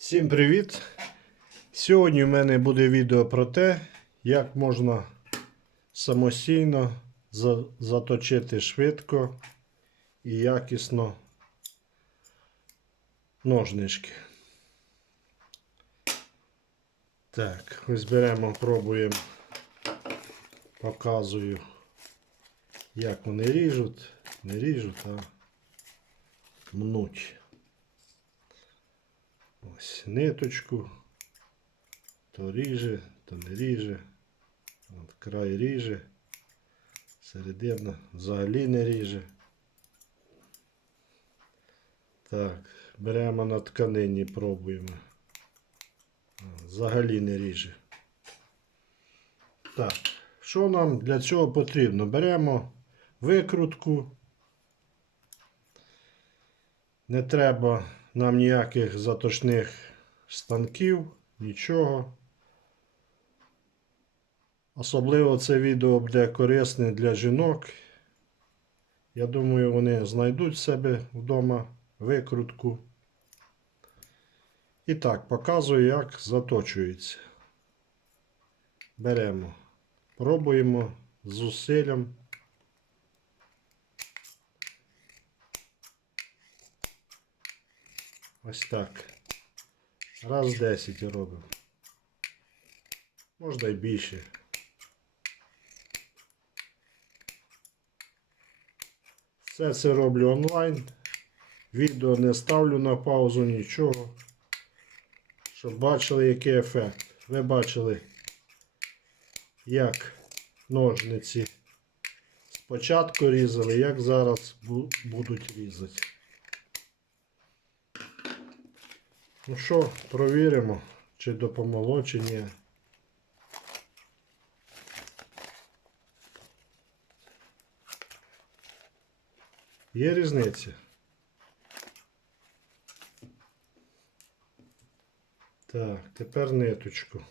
Всім привіт! Сьогодні в мене буде відео про те, як можна самостійно за- заточити швидко і якісно ножнички. Так, ось беремо, пробуємо, показую, як вони ріжуть, не ріжуть, а мнуть. Ось ниточку. То ріже, то не ріже. От край ріже. Середина взагалі не ріже. Так, беремо на тканині, пробуємо. Взагалі не ріже. Так, що нам для цього потрібно? Беремо викрутку. Не треба нам ніяких заточних станків, нічого. Особливо це відео буде корисне для жінок. Я думаю, вони знайдуть в себе вдома викрутку. І так, показую, як заточується. Беремо, пробуємо з зусиллям. Ось так. Раз 10 робимо. Можна й більше. Все це роблю онлайн. Відео не ставлю на паузу нічого. Щоб бачили, який ефект. Ви бачили, як ножниці спочатку різали, як зараз будуть різати. Ну що, провіримо, чи допомогло, чи ні. Є різниця. Так, тепер ниточку.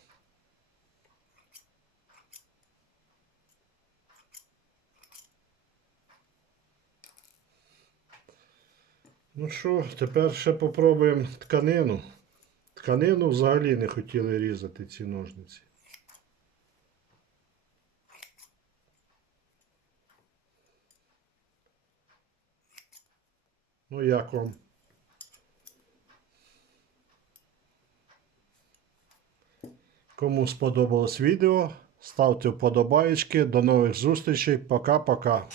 Ну що, тепер ще попробуємо тканину. Тканину взагалі не хотіли різати ці ножниці. Ну як вам? Кому сподобалось відео, ставте вподобаєчки. До нових зустрічей. Пока-пока.